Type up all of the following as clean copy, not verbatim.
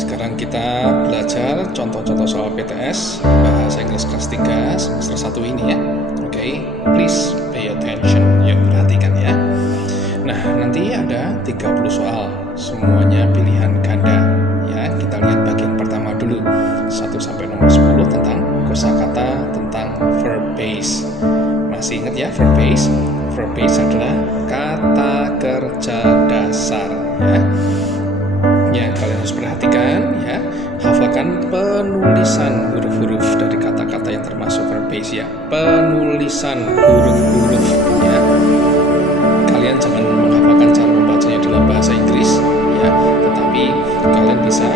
sekarang kita belajar contoh-contoh soal PTS Bahasa Inggris kelas 3 semester 1 ini ya. Oke, please pay attention. Yuk, perhatikan ya. Nah, nanti ada 30 soal, semuanya pilihan ganda ya. Kita lihat bagian pertama dulu, 1 sampai nomor 10 tentang kosakata tentang verb base. Masih ingat ya verb base? Verb base adalah kata kerja dasar ya. Ya, kalian harus perhatikan ya, hafalkan penulisan huruf-huruf dari kata-kata yang termasuk verb base ya. Penulisan huruf-huruf ya. Kalian jangan menghafalkan cara membacanya dalam bahasa Inggris ya, tetapi kalian bisa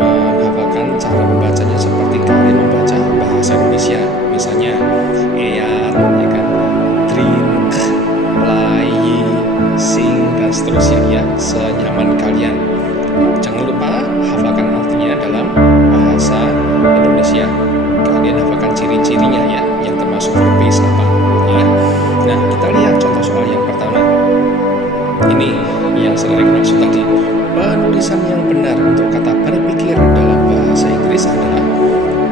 menghafalkan cara membacanya seperti kalian membaca bahasa Indonesia. Misalnya eat, ya kan, drink, play, sing, dan seterusnya ya, senyaman kalian. Jangan lupa hafalkan artinya dalam bahasa Indonesia. Kalian hafalkan ciri-cirinya ya, yang termasuk verb base apa ya. Nah, kita lihat contoh soal yang pertama. Ini yang saya maksud tadi. Penulisan yang benar untuk kata berpikir dalam bahasa Inggris adalah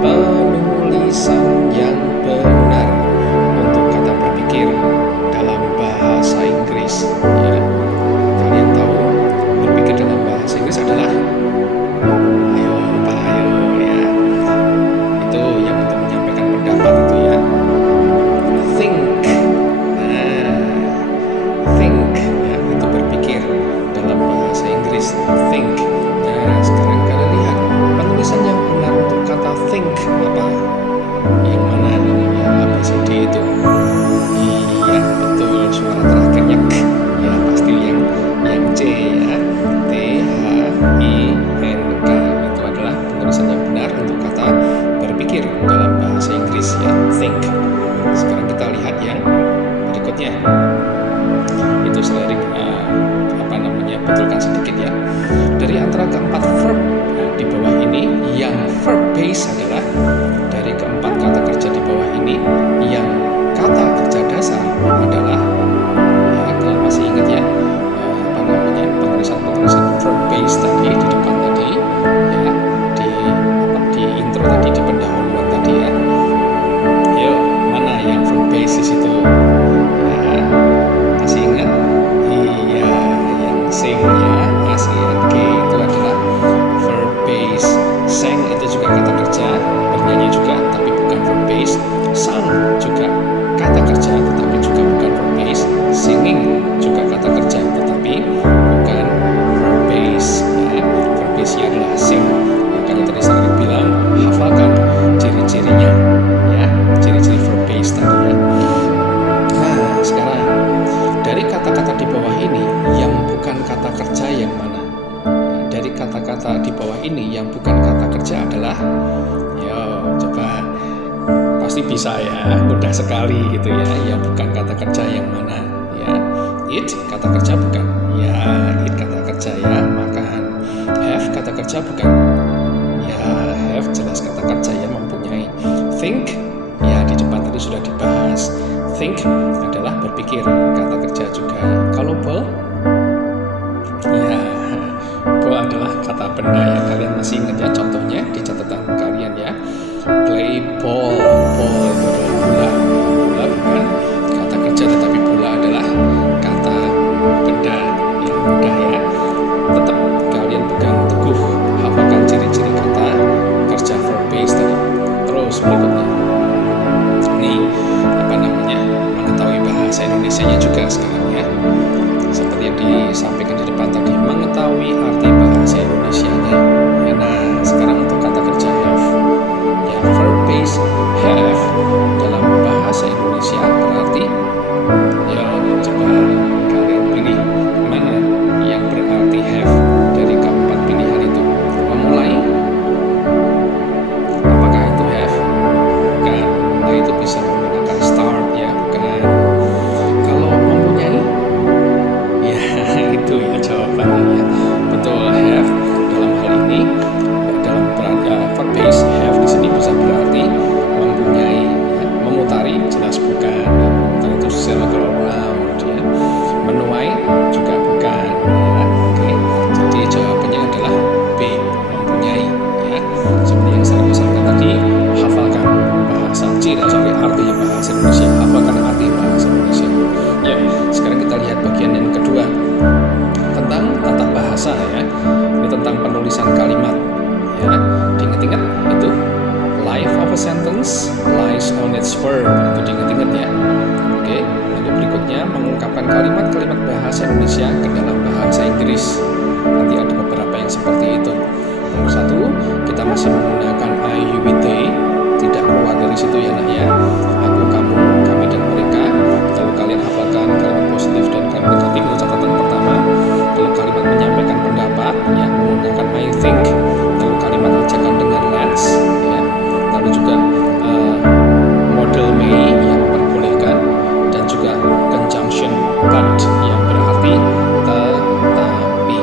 penulisan yang benar untuk kata berpikir dalam bahasa Inggris ya. Kalian tahu berpikir dalam bahasa Inggris adalah ayo ya, itu yang untuk menyampaikan pendapat itu ya. Think, think ya, itu berpikir dalam bahasa Inggris. Think. Nah, sekarang kalian lihat penulisan yang benar untuk kata think apa? Yang mana ya, ABCD itu? Iya betul, suara terakhirnya k ya, pasti yang C ya. THINK itu adalah penulisan yang benar untuk kata berpikir dalam bahasa Inggris ya, think. Sekarang kita lihat yang berikutnya. Itu selain betulkan sedikit ya. Dari antara keempat verb di bawah ini, yang verb base adalah dari keempat kata kerja di bawah ini, yang kata kerja dasar adalah ya, kalian masih ingat ya penulisan verb base tadi di depan tadi ya, di intro tadi, di pendahuluan tadi ya. Yuk, mana yang verb base di situ ya, masih ingat? Iya, yang sing ya, S-I-N-G itu adalah verb base. Sang itu juga kata kerja, bernyanyi juga tapi bukan verb base. Sang juga kata kerja tetapi juga bukan verb base. Singing juga kata kerja tetapi bukan verb base ya. Verb base-nya adalah sing. Makanya tadi saya bilang hafalkan ciri-cirinya ya, ciri-ciri verb base tadi ya. Nah, sekarang dari kata-kata di bawah ini yang bukan kata kerja yang mana? Ya, dari kata-kata di bawah ini yang bukan kata kerja adalah, yo coba, pasti bisa ya, mudah sekali gitu ya. Yang bukan kata kerja yang mana? Ya, eat kata kerja bukan? Ya, eat kata kerja ya, makan. Have kata kerja bukan? Ya, have jelas kata kerja ya, mempunyai. Think ya, di depan tadi sudah dibahas. Think adalah berpikir, kata kerja juga. Kalau ball, ya, ball adalah kata benda ya. Kalian masih ingat ya contohnya di catatan kalian ya. Play ball, ball itu adalah bola. Bola bukan kata kerja tetapi bola adalah kata benda. Yang mudah ya. Tetap kalian pegang teguh, hafalkan ciri-ciri kata kerja verb base tadi. Terus berikutnya, ini mengetahui bahasa Indonesianya juga sekarang ya. Seperti yang disampaikan di depan tadi, mengetahui arti bahasa Indonesianya ya. Nah, sekarang untuk kata kerja have ya, verb base tense lies on its verb. Itu diingat-ingat ya. Oke, lalu berikutnya mengungkapkan kalimat-kalimat bahasa Indonesia ke dalam bahasa Inggris. Nanti ada beberapa yang seperti itu. Nomor 1, kita masih menggunakan I, you, we, they. Tidak keluar dari situ ya nak ya. Aku, kamu, kami, dan mereka. Lalu kalian hafalkan kalimat positif dan kalimat negatif, itu catatan pertama. Lalu kalimat menyampaikan pendapat ya menggunakan I think. Lalu kalimat ajakan dengan let's ya. Lalu juga model may yang memperbolehkan, dan juga conjunction but yang berarti tetapi.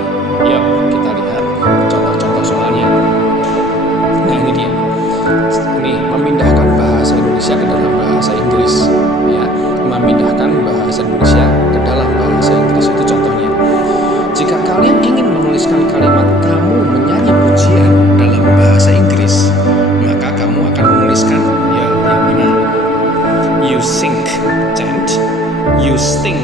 Yuk kita lihat contoh-contoh soalnya. Nah ini dia. Ini memindahkan bahasa Indonesia ke dalam bahasa Inggris ya. Memindahkan bahasa Indonesia ke dalam bahasa Inggris itu contohnya. Jika kalian ingin menuliskan kalimat kamu menyanyi pujian dalam bahasa Inggris, maka kamu akan menuliskan ya yang mana? You sing chant, you sing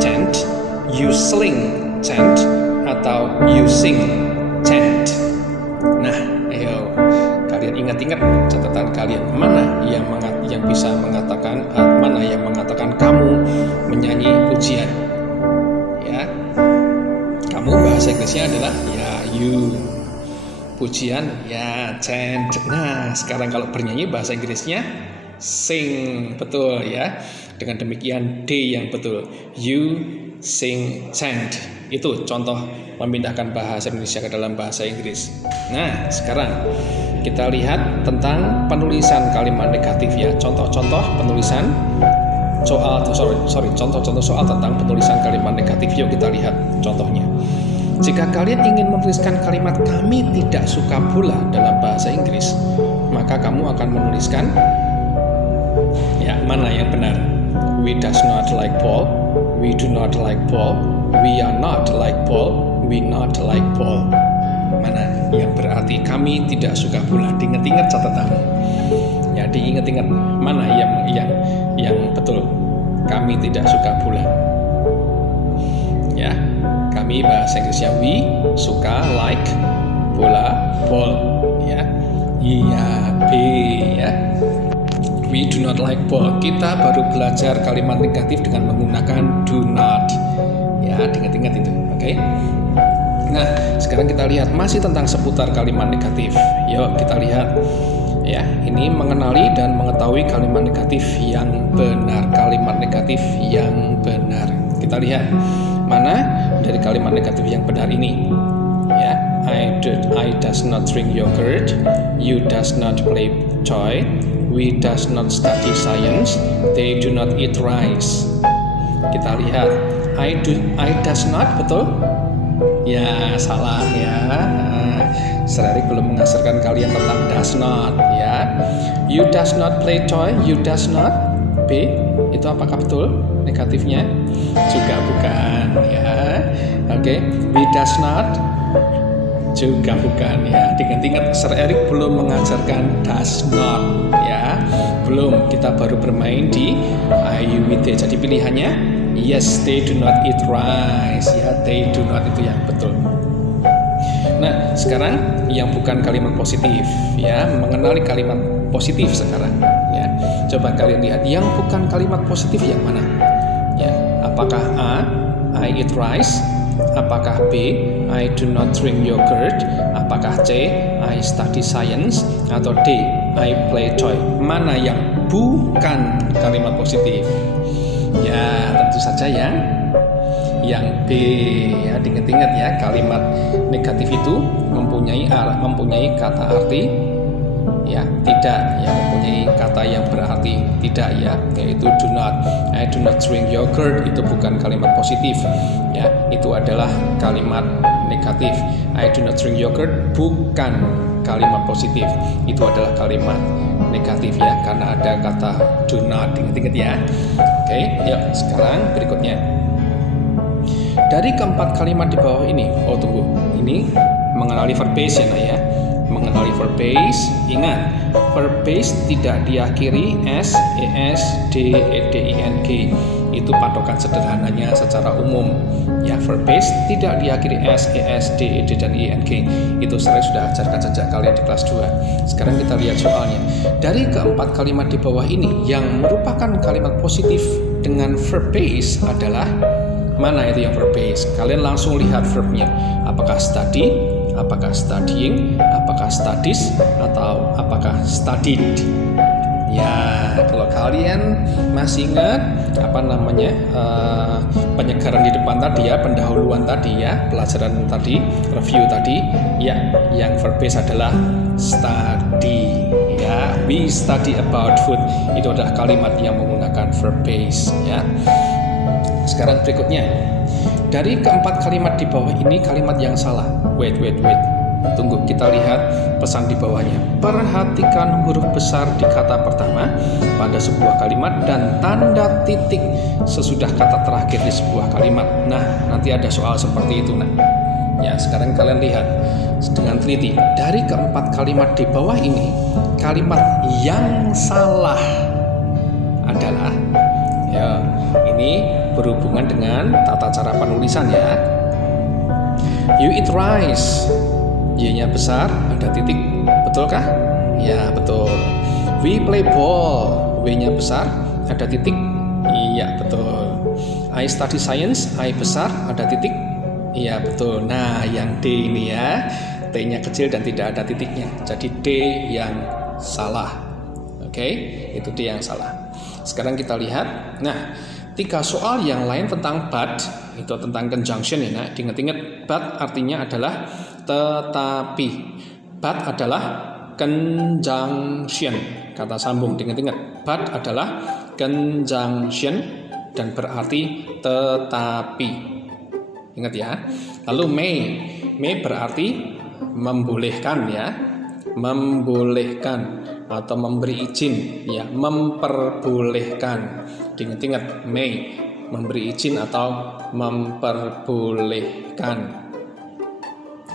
chant, you sling chant, atau you sing chant. Nah, ayo kalian ingat-ingat catatan kalian, mana yang bisa mengatakan, mana yang mengatakan kamu menyanyi pujian ya. Kamu bahasa Inggrisnya adalah ya you, pujian ya chant. Nah sekarang kalau bernyanyi bahasa Inggrisnya sing, betul ya. Dengan demikian D yang betul, you sing chant. Itu contoh memindahkan bahasa Indonesia ke dalam bahasa Inggris. Nah sekarang kita lihat tentang penulisan kalimat negatif ya. Contoh-contoh penulisan soal, contoh-contoh soal tentang penulisan kalimat negatif. Yuk kita lihat contohnya. Jika kalian ingin menuliskan kalimat kami tidak suka bola dalam bahasa Inggris, maka kamu akan menuliskan ya mana yang benar. We does not like ball, we do not like ball, we are not like ball, we not like ball. Mana yang berarti kami tidak suka bola? Diingat-ingat catatanmu ya, diingat-ingat mana yang betul. Kami tidak suka bola ya. Kami bahasa Inggrisnya we suka like bola, ball ya. Iya B ya. We do not like ball. Kita baru belajar kalimat negatif dengan menggunakan do not ya, diingat-ingat itu. Oke. Nah, sekarang kita lihat masih tentang seputar kalimat negatif. Yuk kita lihat ya. Ini mengenali dan mengetahui kalimat negatif yang benar. Kalimat negatif yang benar. Kita lihat mana dari kalimat negatif yang benar ini. Ya, I does not drink yogurt. You does not play toy. We does not study science. They do not eat rice. Kita lihat I does not, betul? Ya salah ya. Serari belum mengajarkan kalian tentang does not ya. You does not play toy. You does not. B itu apakah betul negatifnya? Juga bukan ya. Oke, we does not juga bukan ya. Diingat-ingat Sir Erik belum mengajarkan does not ya. Belum, kita baru bermain di I, you, we, they. Jadi pilihannya yes, they do not eat rice ya. They do not itu yang betul. Nah sekarang yang bukan kalimat positif ya, mengenali kalimat positif sekarang ya. Coba kalian lihat yang bukan kalimat positif yang mana ya. Apakah A, I eat rice? Apakah B, I do not drink yogurt? Apakah C, I study science? Atau D, I play toy? Mana yang bukan kalimat positif? Ya tentu saja yang B ya. Diingat-ingat ya, kalimat negatif itu mempunyai kata arti ya tidak ya, mempunyai kata yang berarti tidak ya, yaitu do not. I do not drink yogurt itu bukan kalimat positif ya, itu adalah kalimat negatif. I do not drink yogurt bukan kalimat positif, itu adalah kalimat negatif ya, karena ada kata do not. Ingat-ingat ya. Oke, yuk sekarang berikutnya. Dari keempat kalimat di bawah ini, oh tunggu, ini mengenali verb base ya. mengenali verb base. Ingat, verb base tidak diakhiri s, es, d, ed, ing. Itu patokan sederhananya secara umum. Ya, verb base tidak diakhiri s, es, d, ed, dan ing. Itu saya sudah ajarkan sejak kalian di kelas 2. Sekarang kita lihat soalnya. Dari keempat kalimat di bawah ini, yang merupakan kalimat positif dengan verb base adalah mana itu yang verb base? Kalian langsung lihat verbnya. Apakah study, apakah studying, apakah studies, atau apakah studied? Ya, kalau kalian masih ingat penyegaran di depan tadi ya, pendahuluan tadi ya, pelajaran tadi, review tadi, ya, yang verb base adalah study. Ya, we study about food. Itu adalah kalimat yang menggunakan verb base. Ya. Sekarang berikutnya, dari keempat kalimat di bawah ini kalimat yang salah. Wait. Tunggu, kita lihat pesan di bawahnya. Perhatikan huruf besar di kata pertama pada sebuah kalimat dan tanda titik sesudah kata terakhir di sebuah kalimat. Nah, nanti ada soal seperti itu. Nah, ya, sekarang kalian lihat dengan teliti. Dari keempat kalimat di bawah ini, kalimat yang salah adalah, ya, ini berhubungan dengan tata cara penulisan ya. You eat rice. Y-nya besar, ada titik. Betulkah? Ya, betul. We play ball. W-nya besar, ada titik. Iya, betul. I study science. I besar, ada titik. Iya, betul. Nah, yang D ini ya, T-nya kecil dan tidak ada titiknya. Jadi D yang salah. Oke, itu D yang salah. Sekarang kita lihat. Nah, 3 soal yang lain tentang but, itu tentang conjunction ya. Nah, diingat-ingat, but artinya adalah tetapi. But adalah conjunction, kata sambung, diingat-ingat. But adalah conjunction dan berarti tetapi. Ingat ya. Lalu may berarti membolehkan ya. Membolehkan atau memberi izin ya, memperbolehkan. Diingat-ingat, may memberi izin atau memperbolehkan.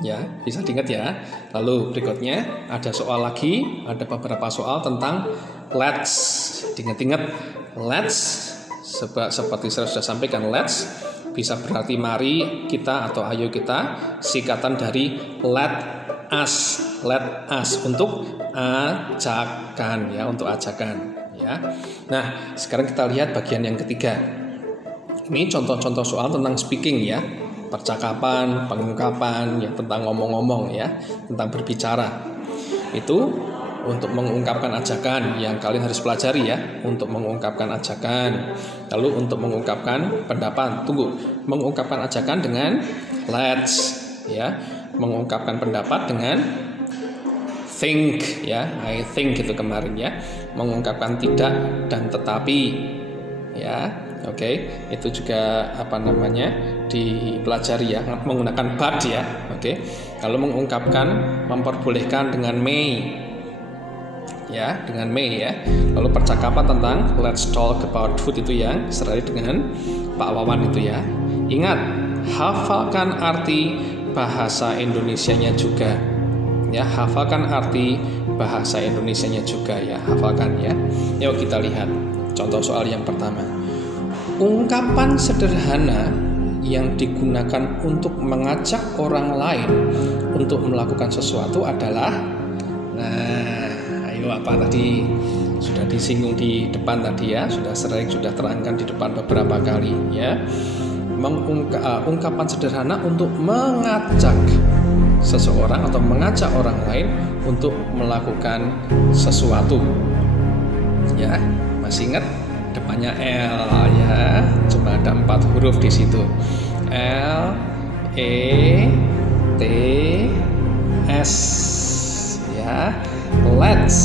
Ya, bisa diingat ya. Lalu berikutnya ada soal lagi, ada beberapa soal tentang let's. Diingat-ingat, let's seperti saya sudah sampaikan, let's bisa berarti mari kita atau ayo kita, singkatan dari let us untuk ajakan ya, untuk ajakan ya. Nah, sekarang kita lihat bagian yang ketiga. Ini contoh-contoh soal tentang speaking ya, percakapan, pengungkapan ya, tentang ngomong-ngomong ya, tentang berbicara. Itu untuk mengungkapkan ajakan yang kalian harus pelajari ya, untuk mengungkapkan ajakan. Lalu untuk mengungkapkan pendapat. Tunggu, mengungkapkan ajakan dengan let's ya, mengungkapkan pendapat dengan think ya, I think itu kemarin ya, mengungkapkan tidak dan tetapi ya. Oke, itu juga dipelajari ya, menggunakan but ya. Oke, kalau mengungkapkan, memperbolehkan dengan may ya, dengan may ya. Lalu percakapan tentang let's talk about food itu yang serari dengan Pak Wawan itu ya. Ingat, hafalkan arti bahasa Indonesianya juga ya, hafalkan arti bahasa Indonesianya juga ya, hafalkan ya. Yuk kita lihat contoh soal yang pertama. Ungkapan sederhana yang digunakan untuk mengajak orang lain untuk melakukan sesuatu adalah, nah, ayo apa tadi sudah disinggung di depan tadi ya, sudah sering sudah terangkan di depan beberapa kali ya. Ungkapan sederhana untuk mengajak seseorang atau mengajak orang lain untuk melakukan sesuatu ya. Masih ingat depannya L ya, cuma ada 4 huruf di situ. L, E, T, S ya. Let's.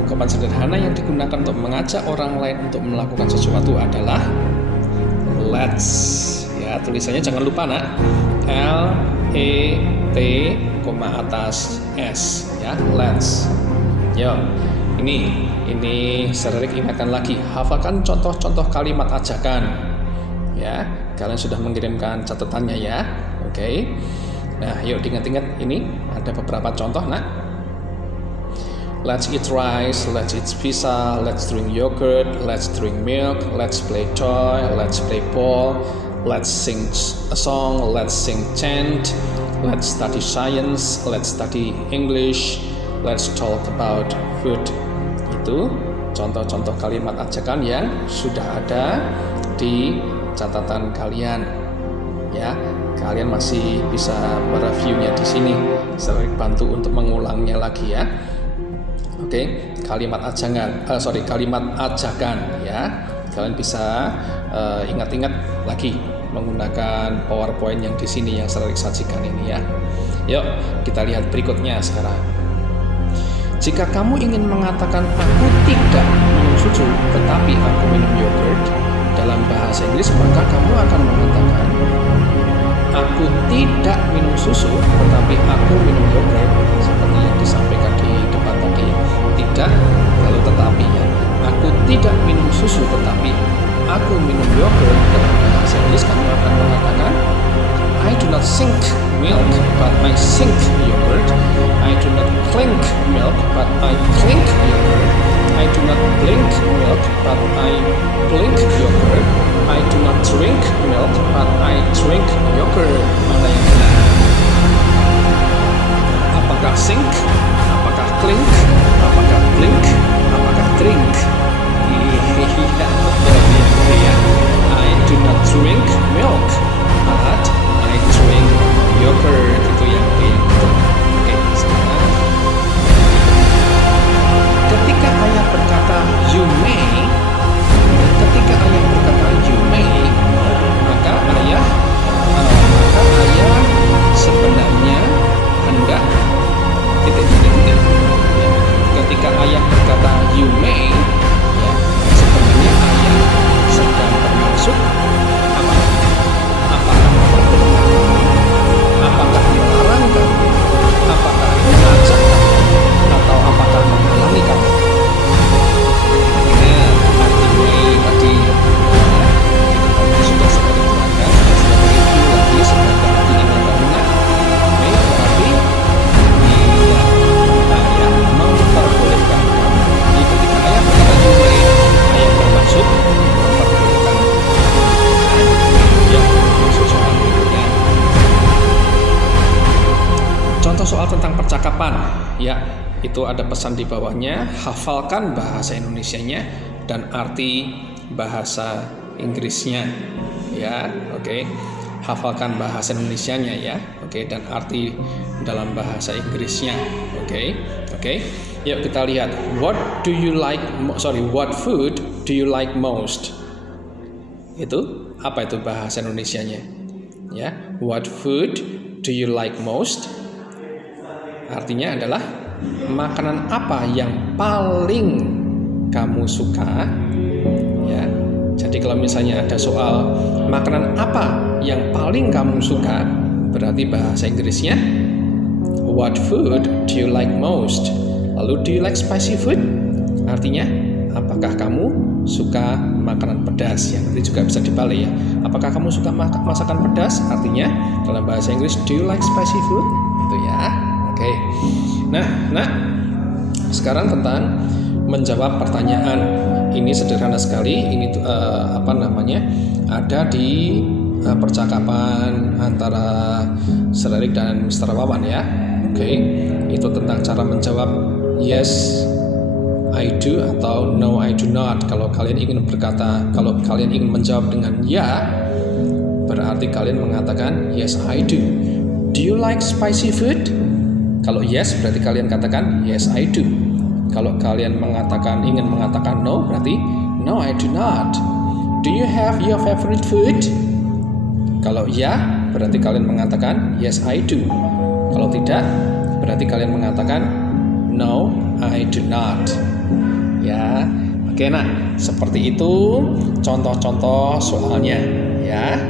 Ungkapan sederhana yang digunakan untuk mengajak orang lain untuk melakukan sesuatu adalah let's ya. Tulisannya jangan lupa nak, L, E, T, koma atas S ya, let's. Yo, ini Serik ingatkan lagi, hafalkan contoh-contoh kalimat ajakan ya. Kalian sudah mengirimkan catatannya ya. Oke. Nah, yuk diingat-ingat, ini Ada beberapa contoh, nak. Let's eat rice, let's eat pizza, let's drink yogurt, let's drink milk, let's play toy, let's play ball, let's sing a song, let's sing chant, let's study science, let's study English, let's talk about food. Itu contoh-contoh kalimat ajakan yang sudah ada di catatan kalian. Ya, kalian masih bisa mereviewnya di sini. Saya bantu untuk mengulangnya lagi ya. Oke, kalimat ajakan ya. Kalian bisa ingat-ingat lagi menggunakan PowerPoint yang di sini yang saya sajikan ini ya. Yuk, kita lihat berikutnya sekarang. Jika kamu ingin mengatakan aku tidak minum susu, tetapi aku minum yogurt dalam bahasa Inggris, maka kamu akan mengatakan aku tidak minum susu, tetapi aku minum yogurt, seperti yang disampaikan di depan tadi. Tidak, lalu tetapi ya. Aku tidak minum susu, tetapi aku minum yogurt. Dalam bahasa Inggris kamu akan mengatakan I do not sink milk, but I sink yogurt. I do not clink milk, but I clink yogurt. I do not blink milk, but I blink yogurt. I do not drink milk, but I drink yogurt. Mana yang benar? Apakah sink? Apakah clink? Apakah blink? Apakah drink? Iya, I do not drink milk, but I drink yogurt. Itu yang betul. Oke, sekarang ketika ayah berkata you may, maka ayah sebenarnya hendak titik. Ya. Ketika ayah berkata you may, ya, sebenarnya ayah sedang bermaksud apa? Apakah memperbolehkan kamu? Apakah melarang kamu? Apakah mengajak kamu? Atau apakah menghalangi kamu? Arti may tadi sudah sempat diterangkan, sudah review lagi sebenarnya artinya banyak. May berarti ayah memperbolehkan kamu. Jadi ketika ayah berkata you may, ayah bermaksud memperbolehkan. Ya, maksud soal berikutnya. Contoh soal tentang percakapan, ya. Itu ada pesan di bawahnya, hafalkan bahasa Indonesianya dan arti bahasa Inggrisnya. Ya, oke. Hafalkan bahasa Indonesianya ya. Oke, dan arti dalam bahasa Inggrisnya. Oke. Yuk kita lihat. What food do you like most? Itu apa itu bahasa Indonesianya? Ya, what food do you like most? Artinya adalah makanan apa yang paling kamu suka, ya. Jadi kalau misalnya ada soal makanan apa yang paling kamu suka, berarti bahasa Inggrisnya what food do you like most? Lalu do you like spicy food? Artinya apakah kamu suka makanan pedas? Yang nanti juga bisa dibalik ya. Apakah kamu suka masakan pedas? Artinya dalam bahasa Inggris do you like spicy food? Itu ya. Oke. Nah, sekarang tentang menjawab pertanyaan. Ini sederhana sekali. Ini ada di percakapan antara Sir Erik dan Mr. Wawan ya. Oke. Itu tentang cara menjawab yes I do atau no I do not. Kalau kalian ingin menjawab dengan ya, berarti kalian mengatakan yes I do. Do you like spicy food? Kalau yes, berarti kalian katakan yes I do. Kalau kalian ingin mengatakan no, berarti no I do not. Do you have your favorite food? Kalau ya, berarti kalian mengatakan yes I do. Kalau tidak, berarti kalian mengatakan no I do not. Ya, oke nak, seperti itu contoh-contoh soalnya ya.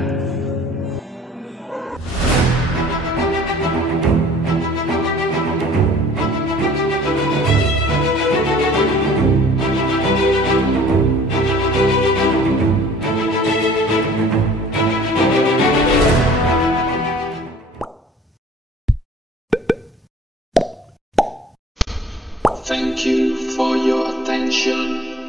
Thank you for your attention.